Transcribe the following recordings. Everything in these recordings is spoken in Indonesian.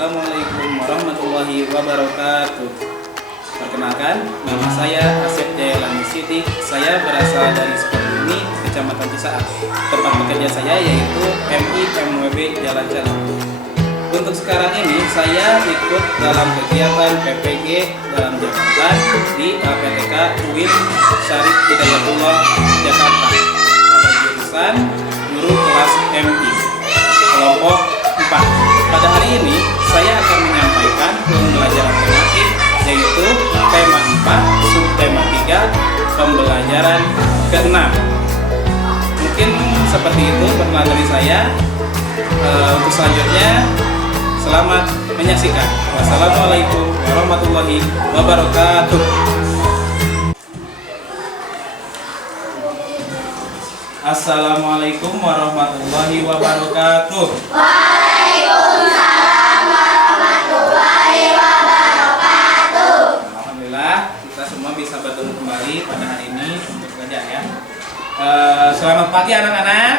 Assalamualaikum warahmatullahi wabarakatuh. Perkenalkan, nama saya Asep Jayalani Siti. Saya berasal dari Sukabumi, Kecamatan Cisaat. Tempat bekerja saya yaitu MIMWB Jalan Jalan. Untuk sekarang ini saya ikut dalam kegiatan PPG dalam jabatan di LPTK UIN Syarif Hidayatullah Jakarta pada jurusan guru kelas MI kelompok 4. Pada hari ini saya akan menyampaikan pembelajaran tematik yaitu tema 4 subtema 3 pembelajaran ke-6. Mungkin seperti itu perkenalan dari saya. Untuk selanjutnya selamat menyaksikan. Wassalamualaikum warahmatullahi wabarakatuh. Assalamualaikum warahmatullahi wabarakatuh. Waalaikumsalam warahmatullahi wabarakatuh. Alhamdulillah kita semua bisa bertemu kembali pada hari ini untuk belajar ya. Selamat pagi anak-anak.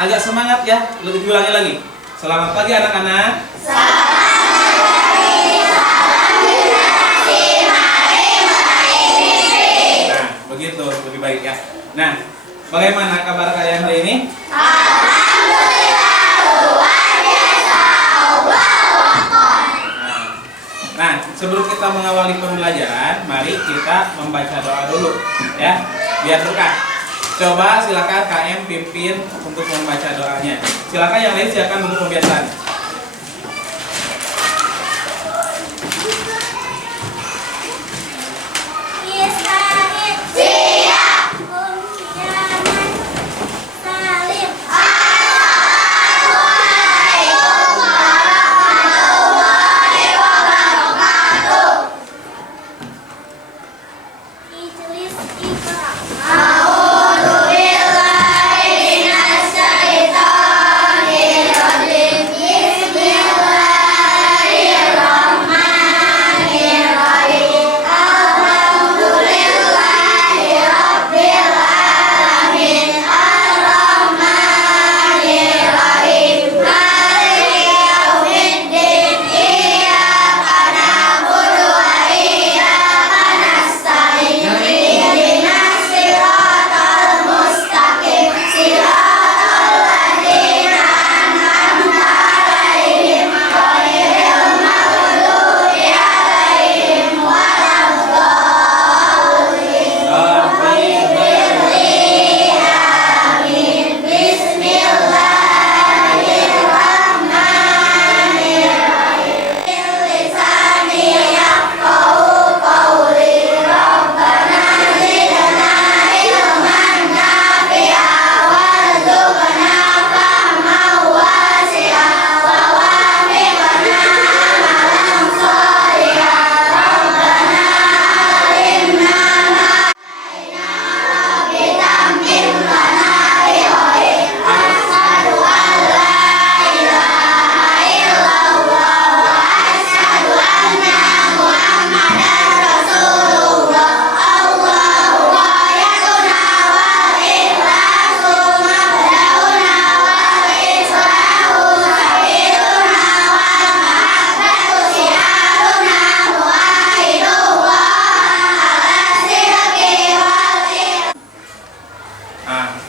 Agak semangat ya, lebih ulangi lagi. Selamat pagi anak-anak. Nah, begitu lebih baik ya. Nah, bagaimana kabar kalian hari ini? Alhamdulillah luar biasa. Allahu Akbar. Nah, sebelum kita mengawali pembelajaran, mari kita membaca doa dulu ya, biar berkah. Coba silakan KM pimpin untuk membaca doanya. Silakan yang lain silakan untuk pembiasaan.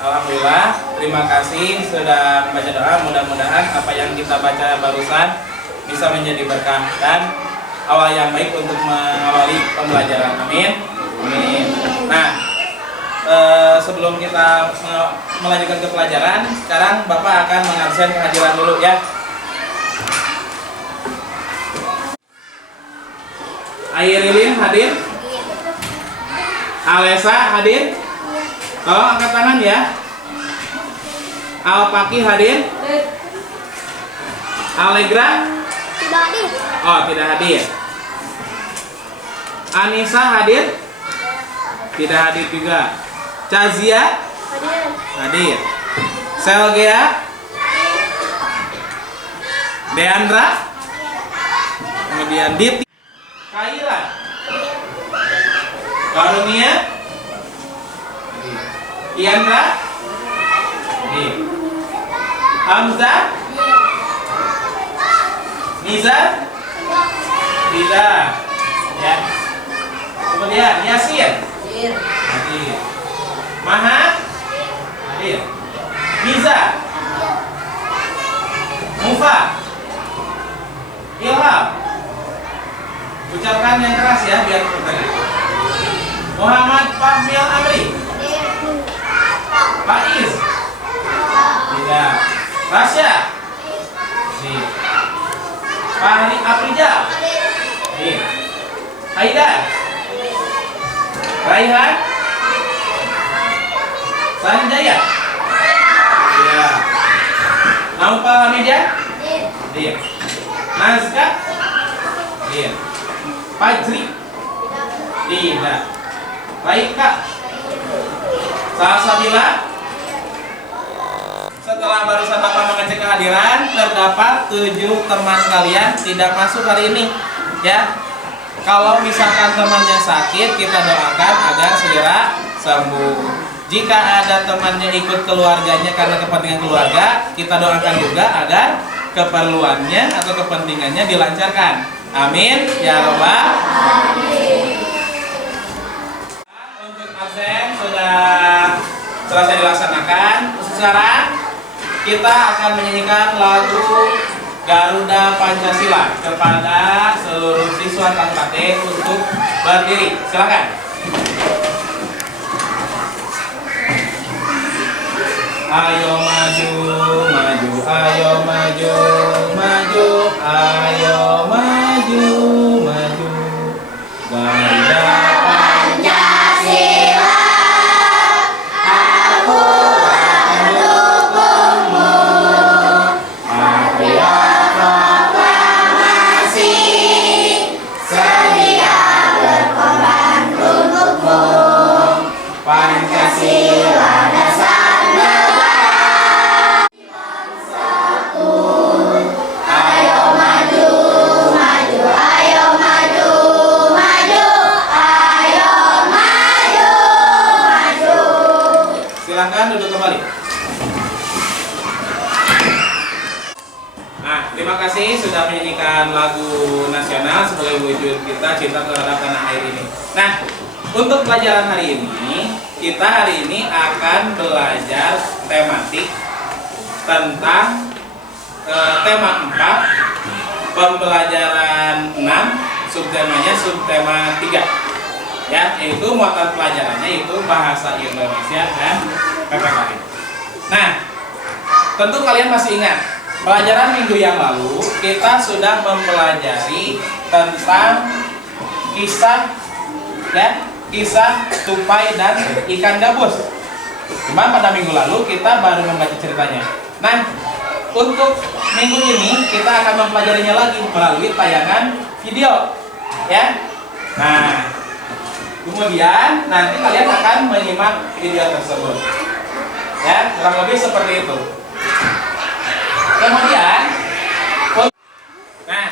Alhamdulillah, terima kasih sudah membaca doa. Mudah-mudahan apa yang kita baca barusan bisa menjadi berkah dan awal yang baik untuk mengawali pembelajaran. Amin. Amin. Nah, sebelum kita melanjutkan ke pelajaran, sekarang Bapak akan mengabsen kehadiran dulu ya. Airilin hadir? Alesa hadir? Tolong angkat tangan ya. Alpaki hadir? Allegra? Tidak hadir. Oh, tidak hadir. Anissa hadir? Tidak hadir juga. Cazia? Hadir. Hadir. Selgia? Deandra? Kemudian Diti? Kaira? Karunia? Hadir. Iandra? Iya. Hamzah? Nizar? Tidak. Ya. Kemudian Yasin? Hadir. Maha? Hadir. Miza? Mufa? Ilham? Ucapkan yang keras ya biar terdengar. Muhammad Fahmil Amri? Faiz? Tidak. Rasya? Nih. Fahri Afrijal? Nih. Haidar? Raihan? Sanjaya? Iya. Naufal Hamidah? Iya. Nazka? Iya. Fajri? Tidak. Raika? Salsabila? Setelah barusan Bapak mengecek kehadiran, terdapat 7 teman kalian tidak masuk hari ini. Ya. Kalau misalkan temannya sakit, kita doakan agar segera sembuh. Jika ada temannya ikut keluarganya karena kepentingan keluarga, kita doakan juga agar keperluannya atau kepentingannya dilancarkan. Amin ya Rabbal alamin. Untuk absen sudah selesai dilaksanakan. Sekarang kita akan menyanyikan lagu Garuda Pancasila kepada seluruh siswa KKT untuk berdiri. Silakan. Ayo maju, maju, ayo maju, maju, ayo maju, maju. Garuda Pancasila, aku akan dukungmu. Patriot proklamasi, sedia berkorban untukmu. Pancasila dasar negara, satu. Ayo maju, maju, ayo maju, maju, ayo maju, maju. Silakan duduk kembali. Nah, terima kasih sudah menyanyikan lagu nasional sebagai wujud kita cinta terhadap tanah air ini. Nah, untuk pelajaran hari ini, kita hari ini akan belajar tematik tentang tema 4, pembelajaran 6, subtemanya subtema 3. Ya, yaitu muatan pelajarannya itu bahasa Indonesia dan PPKN. Nah, tentu kalian masih ingat pelajaran minggu yang lalu kita sudah mempelajari tentang kisah tupai dan ikan gabus. Cuma pada minggu lalu kita baru membaca ceritanya. Nah, untuk minggu ini kita akan mempelajarinya lagi melalui tayangan video, ya. Nah, kemudian nanti kalian akan menyimak video tersebut, ya, kurang lebih seperti itu. Kemudian, nah,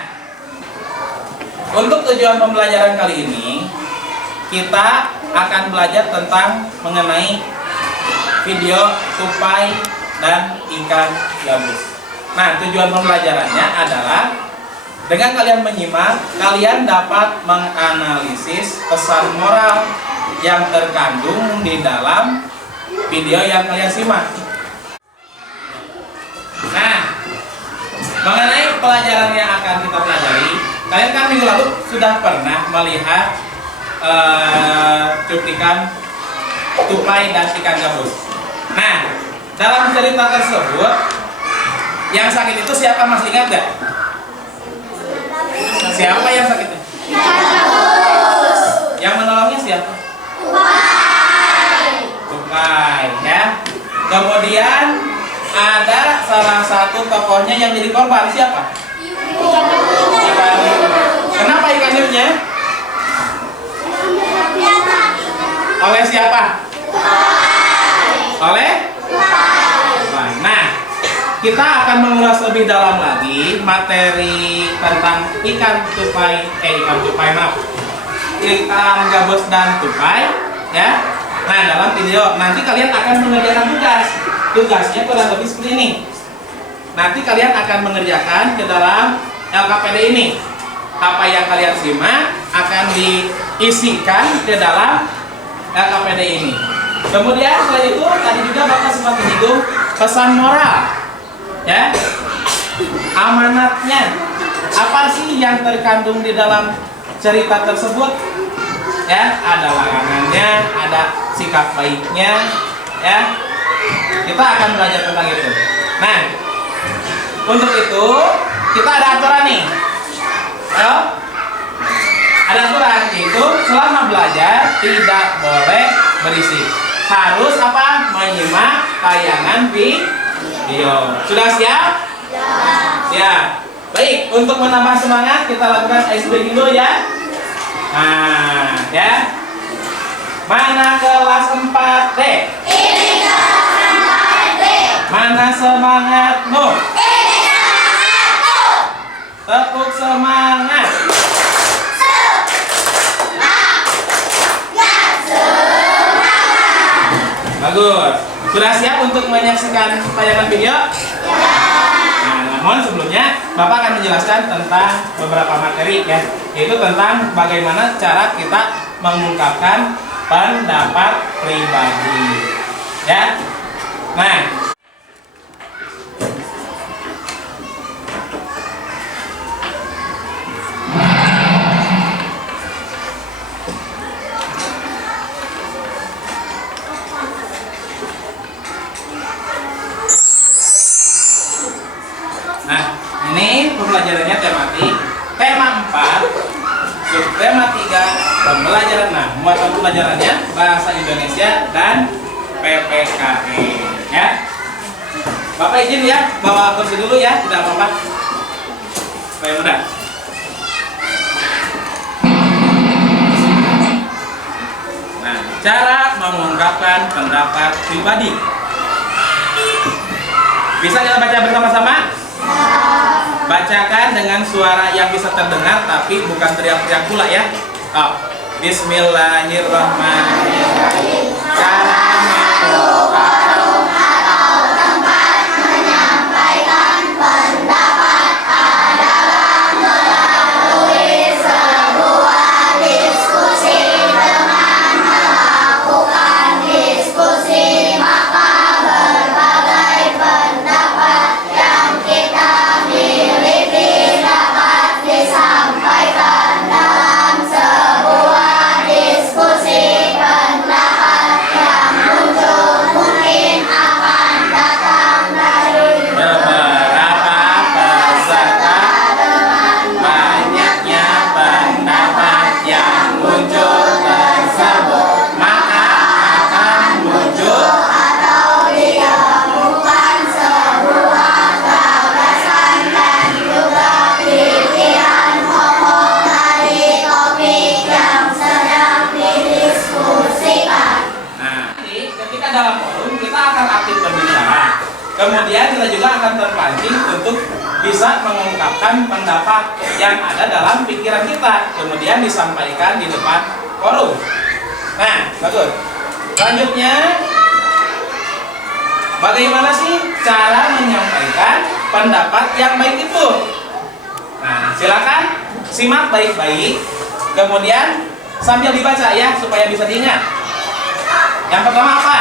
untuk tujuan pembelajaran kali ini kita akan belajar tentang mengenai video tupai dan ikan gabus. Nah, tujuan pembelajarannya adalah dengan kalian menyimak, kalian dapat menganalisis pesan moral yang terkandung di dalam video yang kalian simak. Nah, mengenai pelajaran yang akan kita pelajari, kalian kan minggu lalu sudah pernah melihat cuplikan tupai dan ikan gabus. Nah, dalam cerita tersebut yang sakit itu siapa, masih ingat gak? Siapa yang sakitnya? Yang menolongnya siapa? Tupai, ya. Kemudian ada salah satu tokohnya yang jadi korban, siapa? Ikan hiu. Kenapa ikan hiunya? Oleh siapa? Oleh? Nah, kita akan mengulas lebih dalam lagi materi tentang ikan tupai, ikan gabus dan tupai, ya. Nah, dalam video nanti kalian akan mengerjakan tugas. Tugasnya kurang lebih seperti ini. Nanti kalian akan mengerjakan ke dalam LKPD ini. Apa yang kalian simak akan diisikan ke dalam LKPD ini. Kemudian setelah itu tadi juga Bapak sempat menyinggung pesan moral, ya, amanatnya. Apa sih yang terkandung di dalam cerita tersebut? Ya, ada larangannya, ada sikap baiknya, ya. Kita akan belajar tentang itu. Nah, untuk itu kita ada aturan nih. Ayo. Ada aturan itu selama belajar tidak boleh berisik. Harus apa? Menyimak tayangan video. Sudah siap? Ya. Baik, untuk menambah semangat kita lakukan ice breaking dulu ya. Nah, ya. Mana kelas 4D? Ini kelas 4D. Mana semangatmu? Ini semangatku. Tepuk semangat. Bagus. Sudah siap untuk menyaksikan tayangan video? Ya. Nah, namun sebelumnya Bapak akan menjelaskan tentang beberapa materi ya, yaitu tentang bagaimana cara kita mengungkapkan pendapat pribadi. Ya. Nah, ini pembelajarannya tematik. Tema 4, subtema 3, pembelajaran. Nah, muatan pembelajarannya bahasa Indonesia dan PPKN. Ya. Bapak izin ya, bawa kursi dulu ya, tidak apa-apa. Supaya mudah. Nah, cara mengungkapkan pendapat pribadi. Bisa kita baca bersama-sama? Bacakan dengan suara yang bisa terdengar tapi bukan teriak-teriak pula ya. Oh. Bismillahirrahmanirrahim. Cara Forum atau tempat menyampaikan pendapat adalah melalui sebuah diskusi. Dengan melakukan diskusi maka berbagai pendapat yang kita miliki dapat disampaikan dalam sebuah diskusi. Pendapat yang muncul mungkin akan datang dari beberapa peserta. Banyaknya pendapat yang muncul tersebut maka akan muncul atau ditemukan sebuah gagasan dan juga pikiran pokok dari topik yang sedang didiskusikan. Nah, nanti ketika dalam forum kita akan aktif berbicara. Kemudian kita juga akan terpancing untuk bisa mengungkapkan pendapat yang ada dalam pikiran kita. Kemudian disampaikan di depan forum. Nah, bagus. Selanjutnya, bagaimana sih cara menyampaikan pendapat yang baik itu? Nah, silakan simak baik-baik. Kemudian sambil dibaca ya supaya bisa diingat. Yang pertama apa?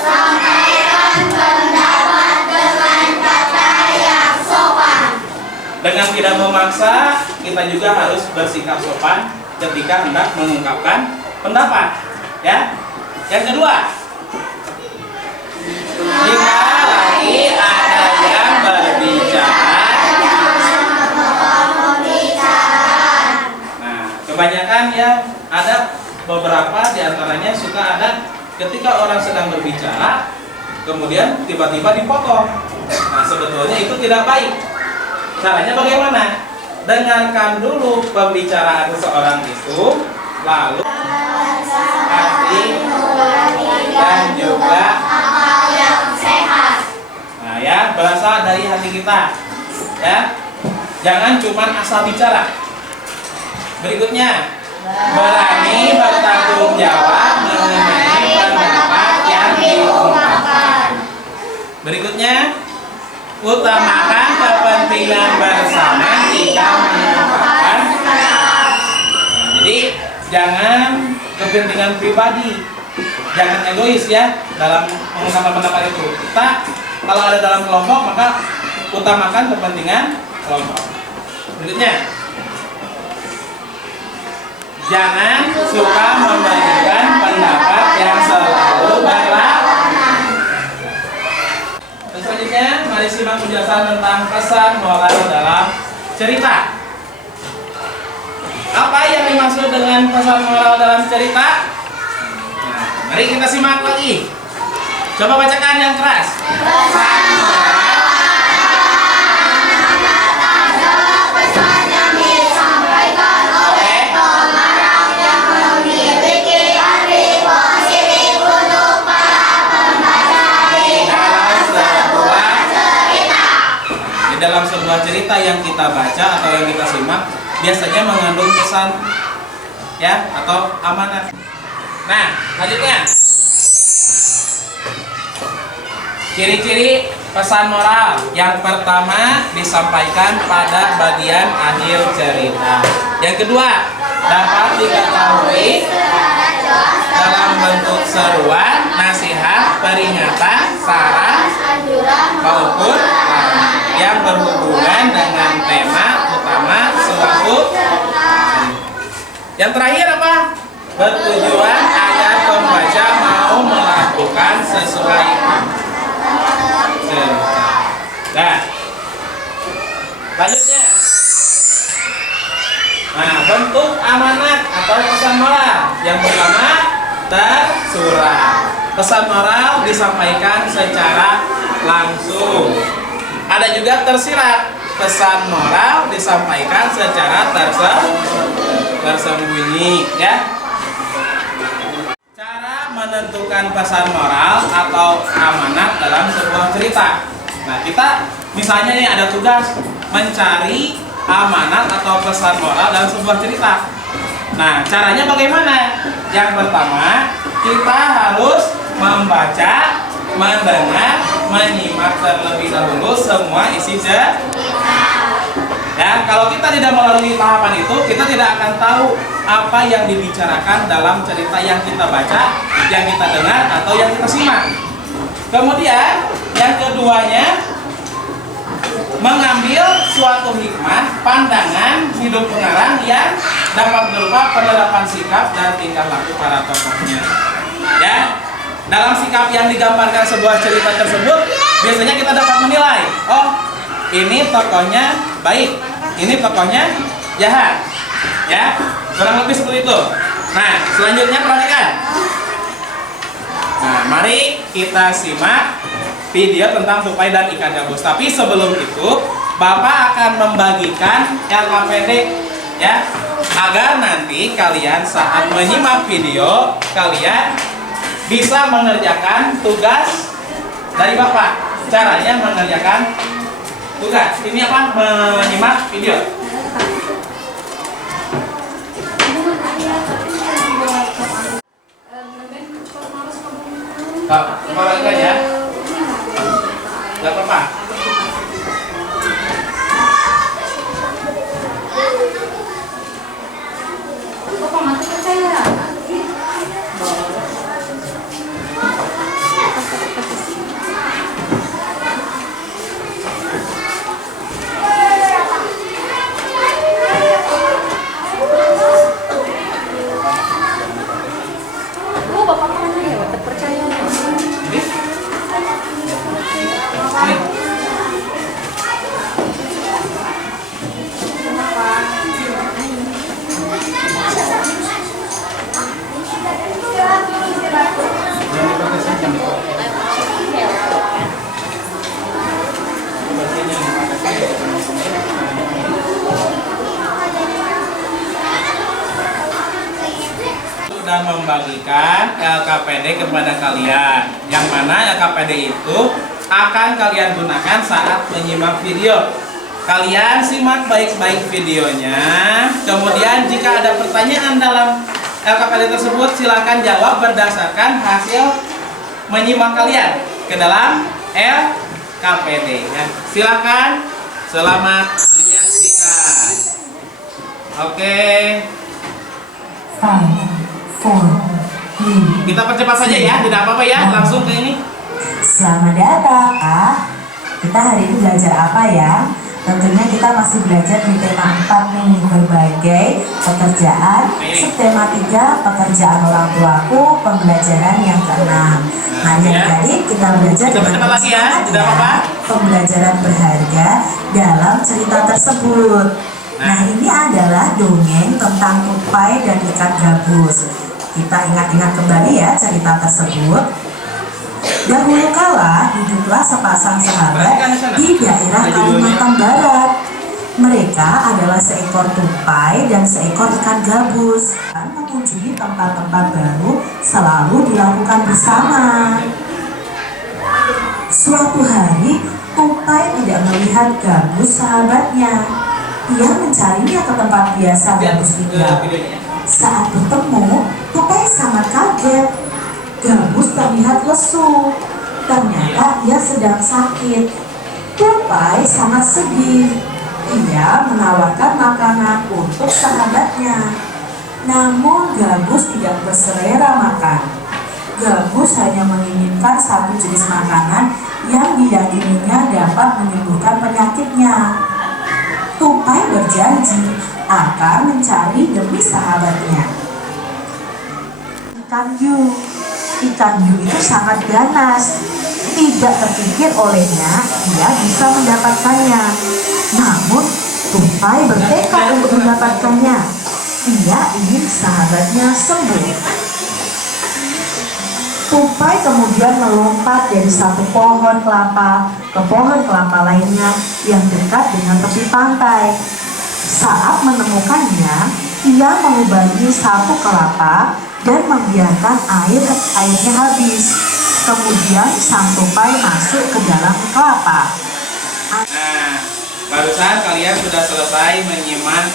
Sampaikan pendapat dengan kata yang sopan. Dengan tidak memaksa, kita juga harus bersikap sopan ketika hendak mengungkapkan pendapat. Ya. Yang kedua, jika lagi ada yang berbicara. Nah, kebanyakan ya ada beberapa diantaranya suka ada ketika orang sedang berbicara, kemudian tiba-tiba dipotong. Nah, sebetulnya itu tidak baik. Caranya bagaimana? Dengarkan dulu pembicaraan seseorang itu, lalu hati dan juga akal yang sehat. nah ya, berasal dari hati kita. Ya. Jangan cuma asal bicara. Berikutnya, berani bertanggung jawab mengenai pendapat Utamakan kepentingan bersama jika menyampaikan. Jadi jangan kepentingan pribadi, jangan egois ya dalam mengungkapkan pendapat itu. Kita kalau ada dalam kelompok maka utamakan kepentingan kelompok. Berikutnya, jangan suka membagikan pendapat yang selalu berlawanan. Selanjutnya, mari simak penjelasan tentang pesan moral dalam cerita. Apa yang dimaksud dengan pesan moral dalam cerita? Nah, mari kita simak lagi. Coba bacakan yang keras. Pesan moral. Pesan yang disampaikan oleh pengarang yang memiliki arti positif untuk para pembaca di dalam sebuah cerita. Di dalam sebuah cerita yang kita baca atau yang kita simak biasanya mengandung pesan ya atau amanat. Nah, selanjutnya ciri-ciri pesan moral. Yang pertama disampaikan pada bagian akhir cerita. Yang kedua dapat diketahui dalam bentuk seruan, nasihat, peringatan, saran, maupun yang berhubungan dengan tema utama suatu. Yang terakhir apa? Bertujuan agar pembaca mau melakukan sesuai cerita. Nah, selanjutnya, nah bentuk amanat atau pesan moral. Yang pertama tersurat. Pesan moral disampaikan secara langsung. Ada juga tersirat. Pesan moral disampaikan secara tersembunyi ya. Cara menentukan pesan moral atau amanat dalam sebuah cerita. Nah, kita misalnya nih ada tugas mencari amanat atau pesan moral dalam sebuah cerita. Nah, caranya bagaimana? Yang pertama, kita harus membaca, mendengar, menyimak terlebih dahulu semua isi cerita. Ya, kalau kita tidak melalui tahapan itu, kita tidak akan tahu apa yang dibicarakan dalam cerita yang kita baca, yang kita dengar, atau yang kita simak. Kemudian, yang keduanya, mengambil suatu hikmah, pandangan hidup pengarang yang dapat berupa penerapan sikap dan tingkah laku para tokohnya. Ya, dalam sikap yang digambarkan sebuah cerita tersebut, biasanya kita dapat menilai, oh, ini tokohnya baik, ini tokohnya jahat, ya, kurang lebih seperti itu. Nah, selanjutnya perhatikan. Nah, mari kita simak video tentang tupai dan ikan gabus. Tapi sebelum itu, Bapak akan membagikan LKPD, ya, agar nanti kalian saat menyimak video, kalian bisa mengerjakan tugas dari Bapak. Caranya mengerjakan tugas ini apa? Menyimak video. Kembalikan ya. Gak apa-apa. Bapak mati percaya. Sudah membagikan LKPD kepada kalian, yang mana LKPD itu akan kalian gunakan saat menyimak video. Kalian simak baik-baik videonya, kemudian jika ada pertanyaan dalam LKPD tersebut silakan jawab berdasarkan hasil menyimak kalian ke dalam KPD ya. Silakan, selamat menyaksikan. Oke. 5, 4, 3. Kita percepat saja ya, tidak apa-apa ya, langsung ke ini. Selamat datang. Kita hari ini belajar apa ya? Tentunya kita masih belajar di tema 4 nih, berbagai pekerjaan. Subtema 3, pekerjaan orang tuaku, pembelajaran yang ke-6. Nah, jadi kita belajar Cepat-cepat lagi ya, tidak apa-apa. pembelajaran berharga dalam cerita tersebut. Nah, ini adalah dongeng tentang tupai dan ikan gabus. Kita ingat-ingat kembali ya cerita tersebut. Dahulu kala hiduplah sepasang sahabat di daerah Kalimantan Barat. Mereka adalah seekor tupai dan seekor ikan gabus. Mengunjungi tempat-tempat baru selalu dilakukan bersama. Suatu hari, tupai tidak melihat gabus sahabatnya. Ia mencarinya ke tempat biasa gabus tinggal. Saat bertemu, tupai sangat kaget. Gabus terlihat lesu. Ternyata ia sedang sakit. Tupai sangat sedih. Ia menawarkan makanan untuk sahabatnya. Namun gabus tidak berselera makan. Gabus hanya menginginkan satu jenis makanan yang diyakininya dapat menyembuhkan penyakitnya. Tupai berjanji akan mencari demi sahabatnya. Ikan hiu. Ikan hiu itu sangat ganas. Tidak terpikir olehnya ia bisa mendapatkannya. Namun tupai bertekad untuk mendapatkannya. Ia ingin sahabatnya sembuh. Tupai kemudian melompat dari satu pohon kelapa ke pohon kelapa lainnya yang dekat dengan tepi pantai. Saat menemukannya, ia mengubangi satu kelapa dan membiarkan airnya habis. Kemudian sang tupai masuk ke dalam kelapa. Nah, barusan kalian sudah selesai menyimak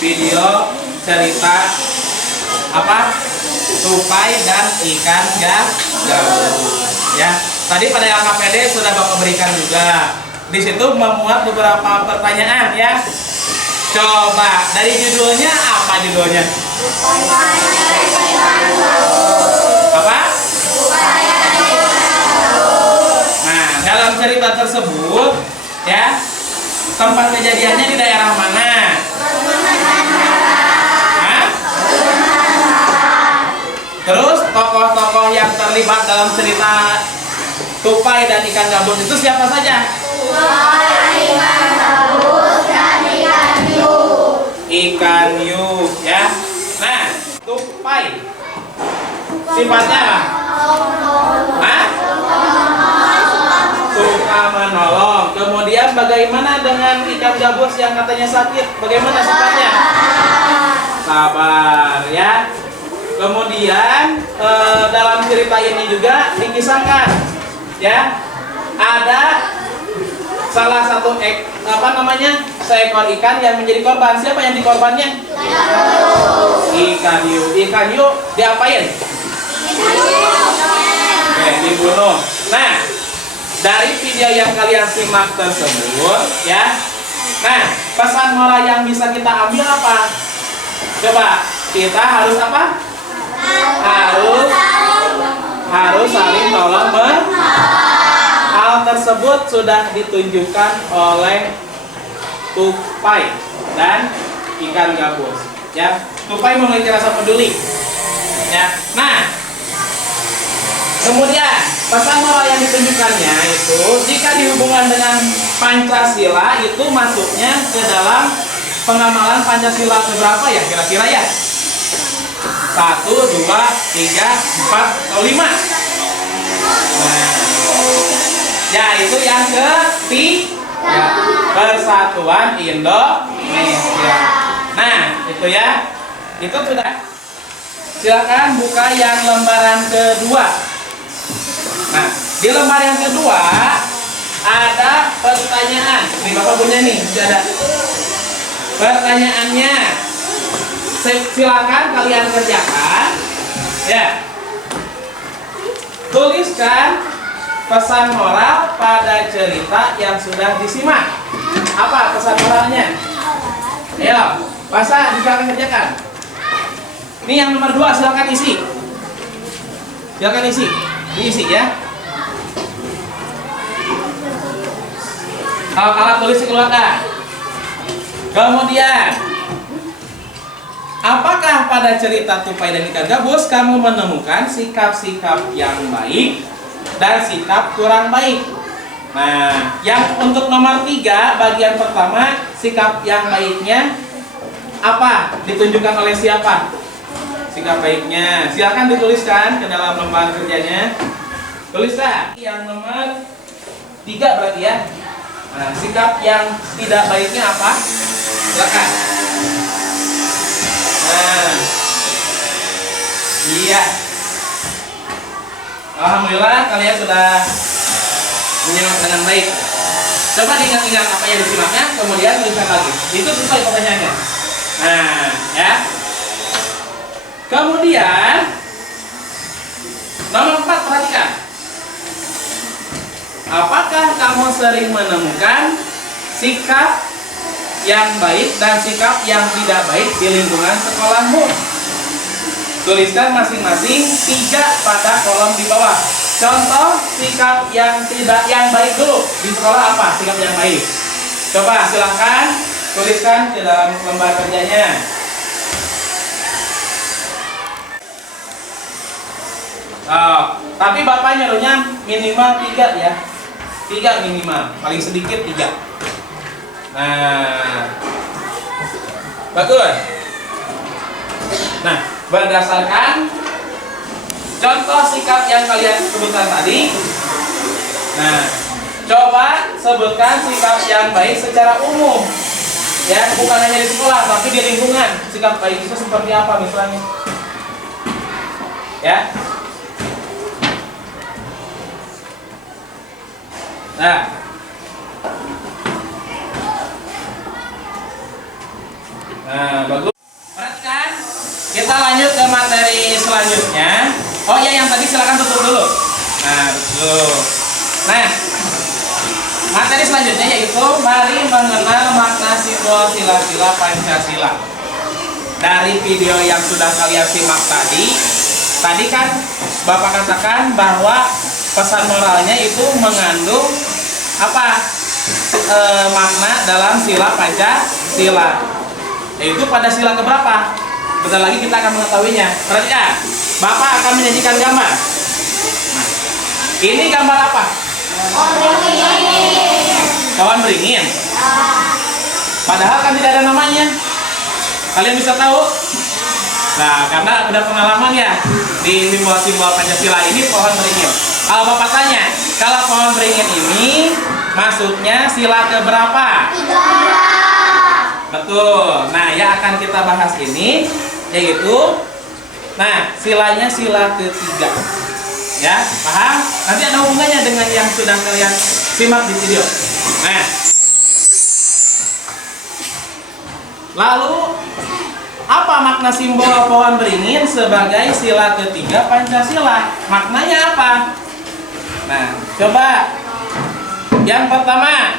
video cerita apa? Tupai dan ikan gabus. Ya, tadi pada LKPD sudah Bapak berikan juga. Di situ memuat beberapa pertanyaan ya. Coba dari judulnya apa judulnya? Apa? Nah, dalam cerita tersebut ya, tempat kejadiannya di daerah mana? Hah? Terus tokoh-tokoh yang terlibat dalam cerita tupai dan ikan gabus itu siapa saja? Ikan hiu ya. Nah, tupai sifatnya apa? Hah? Suka menolong. Kemudian bagaimana dengan ikan gabus yang katanya sakit? Bagaimana sifatnya? Sabar ya. Kemudian dalam cerita ini juga dikisahkan ya, ada salah satu seekor ikan yang menjadi korban. Siapa yang dikorbannya? Ikan hiu. Ikan hiu diapain? Oke, dibunuh. Nah, dari video yang kalian simak tersebut ya, nah pesan moral yang bisa kita ambil apa? Coba, kita harus apa? Harus saling tolong menolong. Hal tersebut sudah ditunjukkan oleh tupai dan ikan gabus ya. Tupai memiliki rasa peduli ya. Nah, kemudian pesan moral yang ditunjukkannya itu jika dihubungkan dengan Pancasila itu masuknya ke dalam pengamalan Pancasila keberapa ya kira-kira ya? 1, 2, 3, 4, atau 5. Nah, ya itu yang ketiga, Persatuan Indonesia. Nah, itu ya. Itu sudah. Silakan buka yang lembaran kedua. Nah, di lembar yang kedua ada pertanyaan. Ini Bapak punya nih, ada. Pertanyaannya, silakan kalian kerjakan. Ya. Tuliskan pesan moral pada cerita yang sudah disimak. Apa pesan moralnya? Ayo, Pasa silakan kerjakan. Ini yang nomor 2, silakan isi. Silakan isi. Diisi ya. Alat tulis dikeluarkan. Kemudian, apakah pada cerita Tupai dan Ikan Gabus kamu menemukan sikap-sikap yang baik dan sikap kurang baik? Nah, yang untuk nomor 3 bagian pertama, sikap yang baiknya apa? Ditunjukkan oleh siapa? Sikap baiknya. Silakan dituliskan ke dalam lembar kerjanya. Tulislah. Yang nomor 3 berarti ya. Nah, sikap yang tidak baiknya apa? Silakan. Nah, iya. Alhamdulillah kalian sudah menyimak dengan baik. Coba diingat-ingat apa yang disimaknya, kemudian tuliskan lagi. Itu sesuai pertanyaannya. Nah, ya. Kemudian nomor 4, perhatikan. Apakah kamu sering menemukan sikap yang baik dan sikap yang tidak baik di lingkungan sekolahmu? Tuliskan masing-masing 3 pada kolom di bawah. Contoh sikap yang baik dulu di sekolah apa? Sikap yang baik. Coba silahkan tuliskan ke dalam lembar kerjanya. Tapi Bapak nyuruhnya minimal 3 ya. 3 minimal, paling sedikit 3. Nah, bagus. Nah, berdasarkan contoh sikap yang kalian sebutkan tadi, nah, coba sebutkan sikap yang baik secara umum. Ya, bukan hanya di sekolah, tapi di lingkungan. Sikap baik itu seperti apa misalnya? Ya. Nah, bagus. Perhatikan, kita lanjut ke materi selanjutnya. Oh ya, yang tadi silakan tutup dulu. Nah, tutup. Nah, materi selanjutnya yaitu mari mengenal makna simbol sila-sila Pancasila. Dari video yang sudah kalian simak tadi kan Bapak katakan bahwa pesan moralnya itu mengandung apa? Makna dalam sila Pancasila. Yaitu pada sila keberapa? Bentar lagi kita akan mengetahuinya. Perhatikan, Bapak akan menyajikan gambar. Nah, ini gambar apa? Pohon beringin. Padahal kan tidak ada namanya. Kalian bisa tahu? Nah, karena udah pengalaman ya di simbol-simbol Pancasila ini pohon beringin. Kalau Bapak tanya, kalau pohon beringin ini maksudnya sila keberapa? 3. Betul. Nah, yang akan kita bahas ini yaitu, nah, silanya sila ketiga. Ya, paham? Nanti ada hubungannya dengan yang sudah kalian simak di video. Nah, lalu apa makna simbol pohon beringin sebagai sila ketiga Pancasila? Maknanya apa? Nah, coba yang pertama,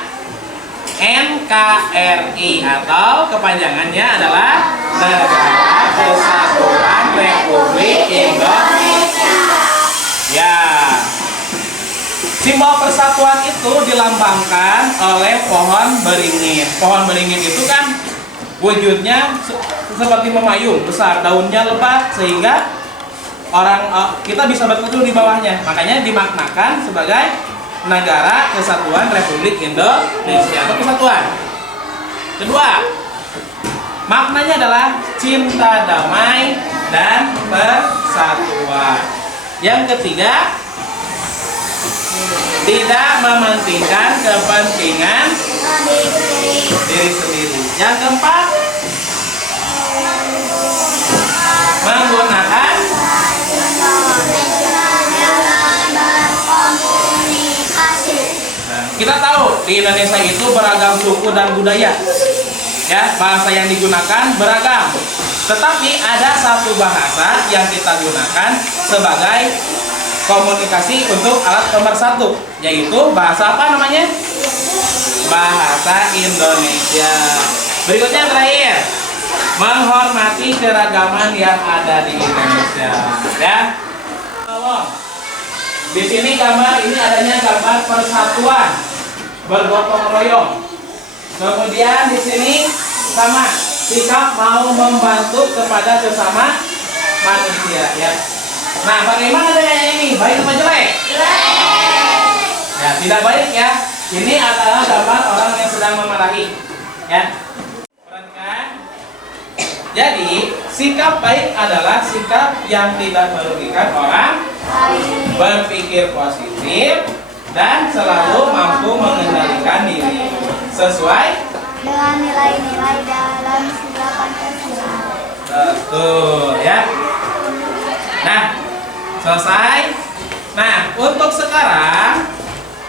NKRI atau kepanjangannya adalah Negara Kesatuan Republik Indonesia. Ya, simbol persatuan itu dilambangkan oleh pohon beringin. Pohon beringin itu kan wujudnya seperti memayung, besar, daunnya lebat sehingga kita bisa berteduh di bawahnya. Makanya dimaknakan sebagai Negara Kesatuan Republik Indonesia atau kesatuan. Kedua, maknanya adalah cinta damai dan persatuan. Yang ketiga, tidak mementingkan kepentingan diri sendiri. Yang keempat, menggunakan kita tahu di Indonesia itu beragam suku dan budaya. Ya, bahasa yang digunakan beragam. Tetapi ada satu bahasa yang kita gunakan sebagai komunikasi untuk alat nomor 1, yaitu bahasa apa namanya? Bahasa Indonesia. Berikutnya terakhir, menghormati keragaman yang ada di Indonesia. Ya. Tolong. Di sini gambar ini adanya gambar persatuan, bergotong royong. Kemudian di sini sama sikap mau membantu kepada sesama manusia. Ya. Nah, bagaimana dengan yang ini? Baik atau jelek? Ya, tidak baik ya. Ini adalah gambar orang yang sedang memarahi. Ya. Perhatikan. Jadi, sikap baik adalah sikap yang tidak merugikan orang, berpikir positif, dan selalu mampu mengendalikan diri sesuai dengan nilai-nilai dalam sila Pancasila. Betul ya. Nah, selesai. Nah, untuk sekarang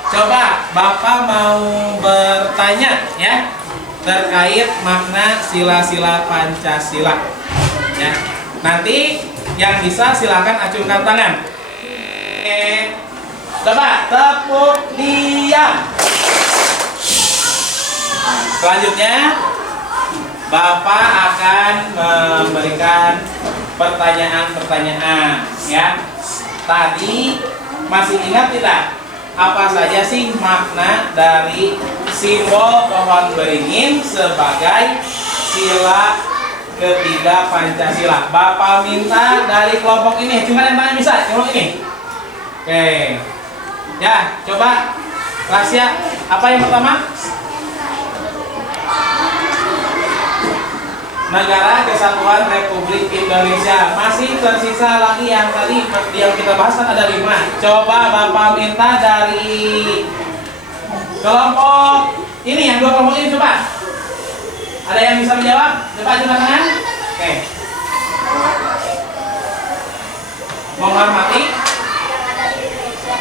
coba Bapak mau bertanya ya terkait makna sila-sila Pancasila. Ya. Nanti yang bisa silakan acungkan tangan. Coba tepuk diam. Selanjutnya Bapak akan memberikan pertanyaan-pertanyaan ya. Tadi masih ingat tidak apa saja sih makna dari simbol pohon beringin sebagai sila ketiga Pancasila? Bapak minta dari kelompok ini, cuma yang tanya bisa kelompok ini. Oke. Ya, coba rahasia apa yang pertama? Negara Kesatuan Republik Indonesia. Masih tersisa lagi yang tadi yang kita bahas kan ada 5. Coba Bapak minta dari kelompok ini, yang 2 kelompok ini coba. Ada yang bisa menjawab? Coba angkat tangan. Oke.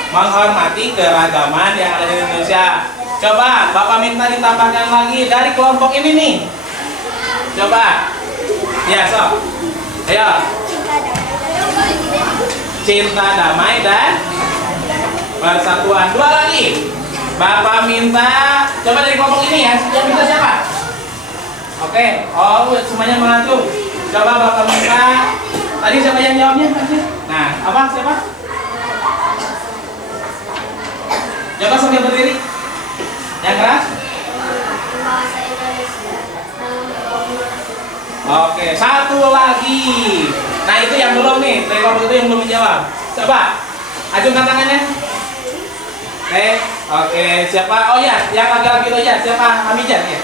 Menghormati keragaman yang ada di Indonesia. Coba Bapak minta ditambahkan lagi dari kelompok ini nih. Coba. Ya, so. Ayo. Cinta damai dan persatuan. 2 lagi. Bapak minta, coba dari kelompok ini ya. Yang minta siapa? Oke. Oh, semuanya mengacu. Coba Bapak minta. Tadi siapa yang jawabnya? Nah, apa? Siapa? Coba sambil berdiri. Yang keras. Oke, 1 lagi. Nah, itu yang belum nih. Dari kelompok itu yang belum menjawab. Coba acungkan tangannya. Oke, siapa? Oh ya, yang laki-laki itu aja. Siapa? Hamijan ya.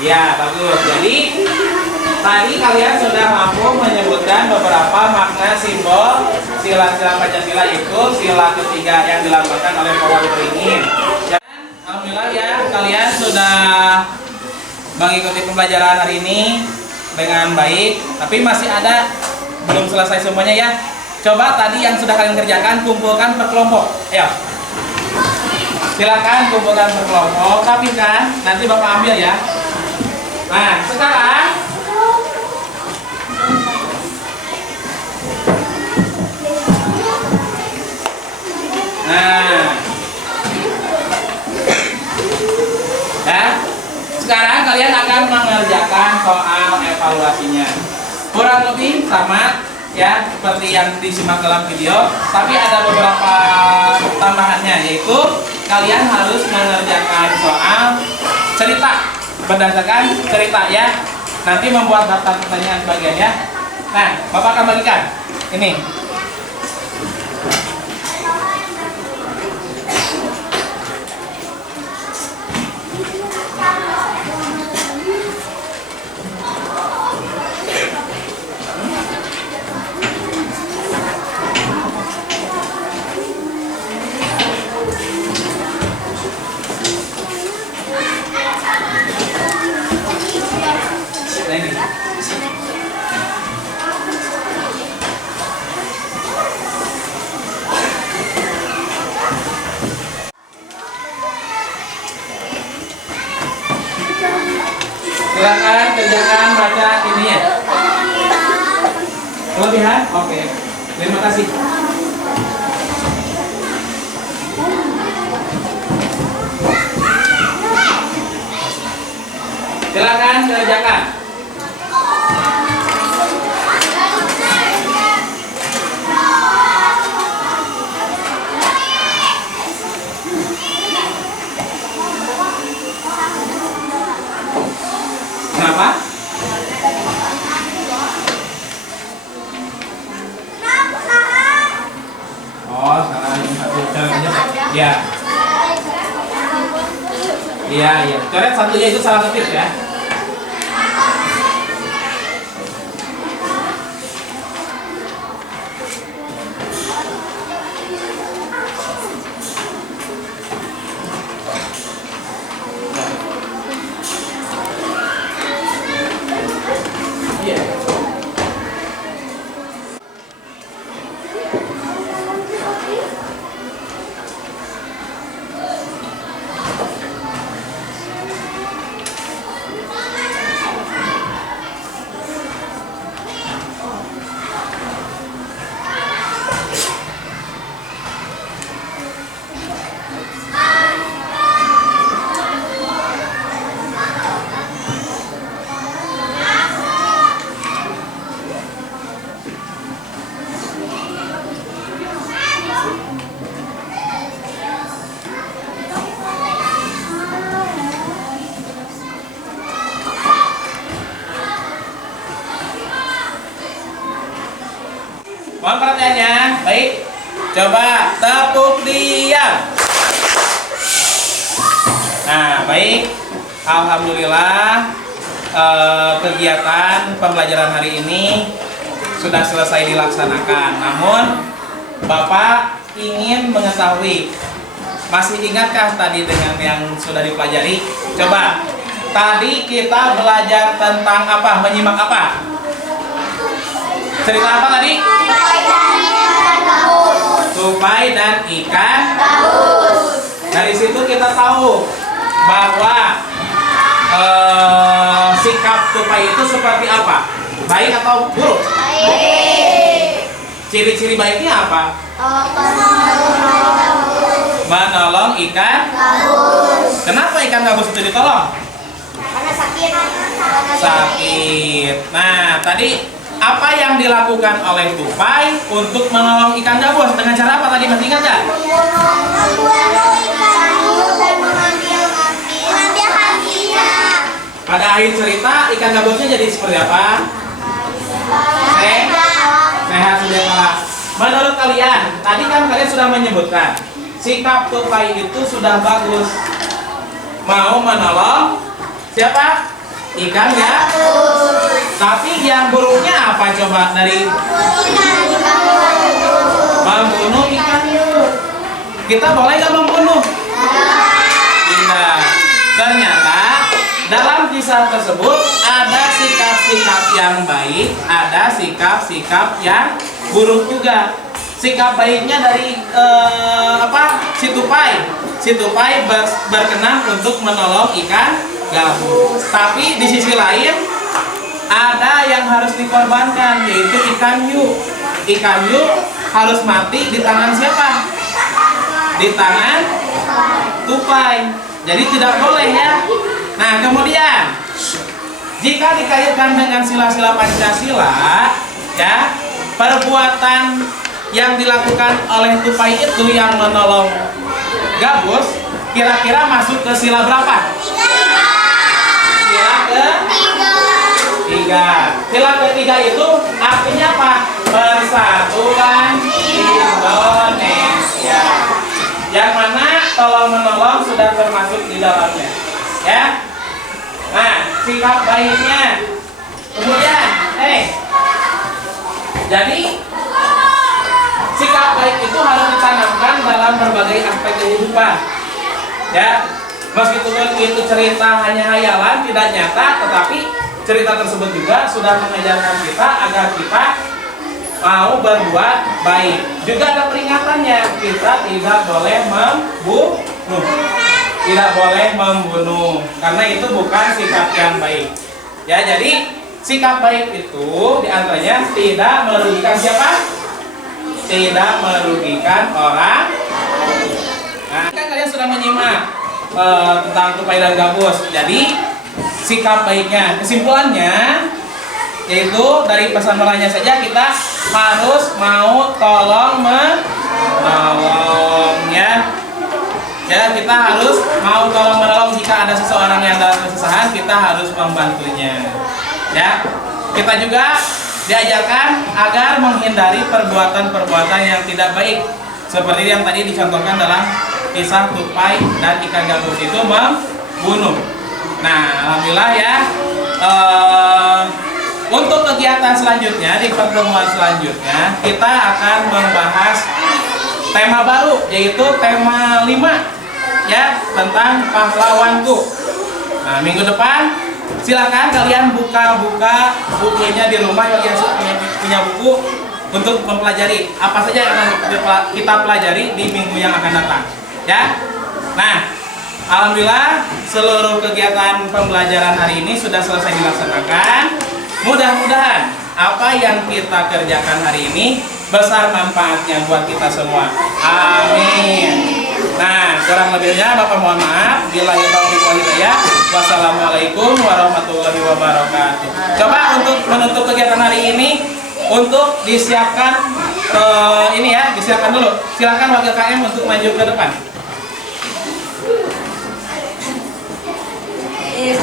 Ya, bagus. Jadi tadi kalian sudah mampu menyebutkan beberapa makna simbol sila-sila Pancasila, itu sila ketiga yang dilambangkan oleh pohon beringin. Alhamdulillah ya, kalian sudah mengikuti pembelajaran hari ini dengan baik. Tapi masih ada, belum selesai semuanya ya. Coba tadi yang sudah kalian kerjakan, kumpulkan per kelompok. Ayo. Silakan kumpulkan per kelompok, rapihkan, nanti Bapak ambil ya. Nah, sekarang sekarang kalian akan mengerjakan soal evaluasinya. Kurang lebih sama ya seperti yang disimak dalam video, tapi ada beberapa tambahannya, yaitu kalian harus mengerjakan soal cerita berdasarkan cerita ya. Nanti membuat daftar pertanyaan sebagian ya. Nah, Bapak akan bagikan ini. Silakan kerjakan baca ini ya. Berlebihan? Oke. Terima kasih. Silakan kerjakan. Kenapa? Oh, salah yang satu. Coret aja. Ya. Iya, iya. Coret satunya itu salah ketik ya. Mohon perhatiannya. Baik. Coba tepuk diam. Nah, baik. Alhamdulillah kegiatan pembelajaran hari ini sudah selesai dilaksanakan. Namun Bapak ingin mengetahui, masih ingatkah tadi dengan yang sudah dipelajari? Coba. Tadi kita belajar tentang apa? Menyimak apa? Cerita apa tadi? Tupai dan ikan gabus. Dari situ kita tahu bahwa sikap tupai itu seperti apa? Baik atau buruk? Baik. Ciri-ciri baiknya apa? Menolong ikan gabus. Kenapa ikan gabus itu ditolong? Karena sakit. Sakit. Nah, tadi apa yang dilakukan oleh tupai untuk menolong ikan gabus? Dengan cara apa tadi? Masih ingat nggak? Membunuh ikan gabus dan mengambil hatinya. Pada akhir cerita ikan gabusnya jadi seperti apa? Sehat sejahtera. Menurut kalian, tadi kan kalian sudah menyebutkan sikap tupai itu sudah bagus, mau menolong siapa? Ikan ya. Tapi yang buruknya apa coba dari membunuh ikan? Kita boleh nggak membunuh? Tidak. Ternyata dalam kisah tersebut ada sikap-sikap yang baik, ada sikap-sikap yang buruk juga. Sikap baiknya dari si tupai. Si tupai berkenan untuk menolong ikan gabus. Tapi di sisi lain ada yang harus dikorbankan, yaitu ikan hiu. Ikan hiu harus mati di tangan siapa? Di tangan tupai. Jadi tidak boleh ya. Nah, kemudian jika dikaitkan dengan sila-sila Pancasila, ya, perbuatan yang dilakukan oleh tupai itu yang menolong gabus kira-kira masuk ke sila berapa? Sila ketiga. Sila ketiga itu artinya apa? Persatuan Indonesia. Yang mana tolong menolong sudah termasuk di dalamnya, ya. Nah, sikap baiknya. Kemudian, jadi sikap baik itu harus ditanamkan dalam berbagai aspek kehidupan, ya. Meskipun itu cerita hanya hayalan, tidak nyata, tetapi cerita tersebut juga sudah mengajarkan kita agar kita mau berbuat baik. Juga ada peringatannya, kita tidak boleh membunuh. Tidak boleh membunuh, karena itu bukan sikap yang baik. Ya, jadi sikap baik itu diantaranya tidak merugikan siapa? Tidak merugikan orang. Nah, kan kalian sudah menyimak tentang tupai dan gabus. Jadi sikap baiknya, kesimpulannya yaitu dari pesan moralnya saja kita harus mau tolong menolong ya. Ya, kita harus mau tolong menolong jika ada seseorang yang dalam kesusahan, kita harus membantunya. Ya, kita juga diajarkan agar menghindari perbuatan-perbuatan yang tidak baik, seperti yang tadi dicontohkan dalam kisah tupai dan ikan gabus itu membunuh. Nah, alhamdulillah ya. Untuk kegiatan selanjutnya di pertemuan selanjutnya kita akan membahas tema baru, yaitu tema 5 ya, tentang pahlawanku. Nah, minggu depan silakan kalian buka-buka bukunya di rumah bagi yang punya buku untuk mempelajari apa saja yang akan kita pelajari di minggu yang akan datang ya. Nah, alhamdulillah seluruh kegiatan pembelajaran hari ini sudah selesai dilaksanakan. Mudah-mudahan apa yang kita kerjakan hari ini besar manfaatnya buat kita semua. Amin. Nah, kurang lebihnya Bapak mohon maaf. Billahi taufiq wal hidayah. Wassalamualaikum warahmatullahi wabarakatuh. Coba untuk menutup kegiatan hari ini, untuk disiapkan ini ya, disiapkan dulu. Silakan wakil KM untuk maju ke depan. Is